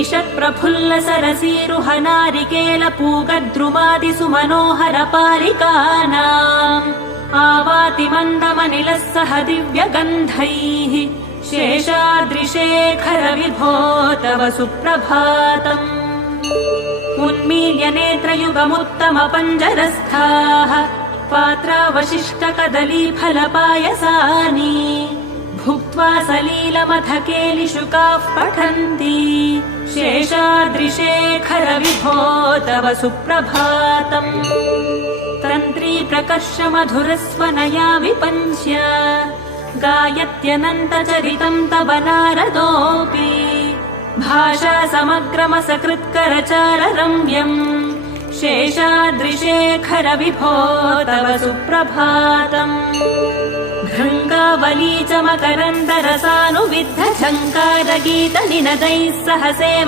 ईषत्प्रफुल्ल सरसीरुहनारिकेल पूगद्रुमादिसु मनोहर पालिकानाम् आवाति मन्दमनिलः सह दिव्यगन्धैः शेषाद्रिशेखर विभो तव सुप्रभातम् उन्मील्य नेत्रयुगमुत्तम पञ्जरस्थाः पात्रावशिष्टकदलीफलपायसानि भुक्त्वा सलीलमथकेलिशुकाः पठन्ति शेषाद्रिशेखर विभो तव सुप्रभातम् तन्त्री प्रकर्ष मधुरस्वनया विपञ्च्य गायत्यनन्तचरितम् तव नारदोऽपि भाषा समग्रमसकृत्करचार रम्यम् शेषाद्रिशेखर विभो तव सुप्रभातम् भृङ्गावली च मकरन्दरसानुविद्ध झङ्कारगीतनिनदैः सह सेव